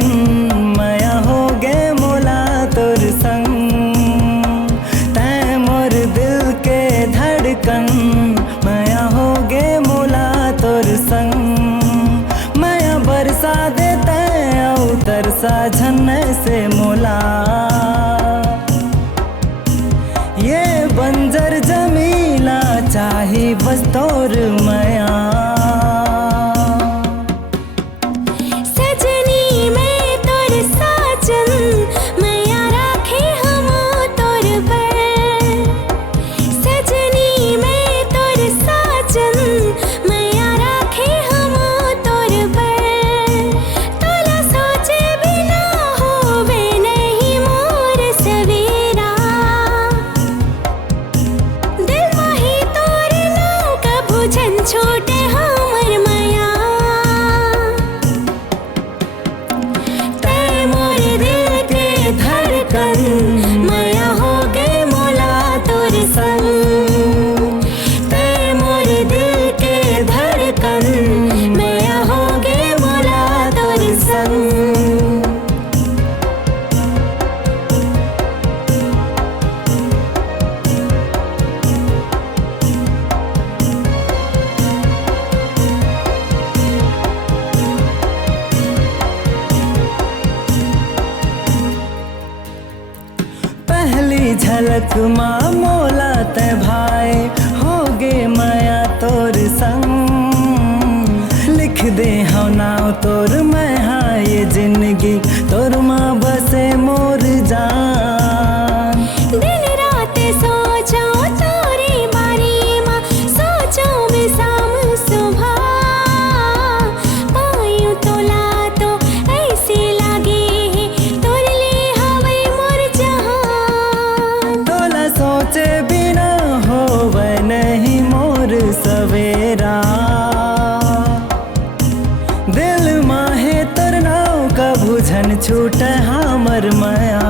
धड़कन माया हो गे मोला तोर संग। तै मोर दिल के धड़कन माया हो गे मोला तोर संग। माया बरसा देते तरसा झन्ने से मोला। ये बंजर जमीला चाही बस तोर माया। छोटे हमर माया तै मोर दिल के धड़कन माया हो गे मोला तोर संग। तै मोर दिल के धड़कन माया हो गे मोला तोर संग। पहली झलक माँ मोला ते भाई हो गे माया तोर संग। लिख दे हो नाव तोर मैं हाँ ये जिंदगी तोर माँ बसे मोर जान। दिन रात सोचो तोरी बारी माँ सोचो मैं शाम सुबह। पायूं तोला तो ऐसे लागे है तोर ले हवे मोर जहान। तोला सोचे बिना होवे नहीं मोर सवेरा। दिल माहे तोर नाव कभू झन छूटे हमर माया।